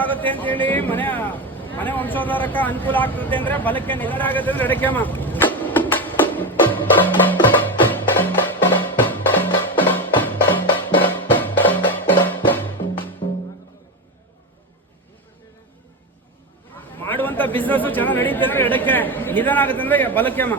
ಆಗುತ್ತೆ ಅಂತ ಹೇಳಿ ಮನೆ ವಂಶೋದ್ಧಾರಕ್ಕೆ ಅನುಕೂಲ ಆಗ್ತದೆ ಅಂದ್ರೆ ಬಲಕ್ಕೆ ನಿಧಾನ ಆಗುತ್ತೆ ಅಂದ್ರೆ ಎಡಕ್ಕೆಮ್ಮ. ಮಾಡುವಂತ ಬಿಸ್ನೆಸ್ ಚೆನ್ನಾಗಿ ನಡೀತೆ ಅಂದ್ರೆ ಎಡಕ್ಕೆ, ನಿಧಾನ ಆಗುತ್ತೆ ಅಂದ್ರೆ ಬಲಕ್ಕೆಮ್ಮ.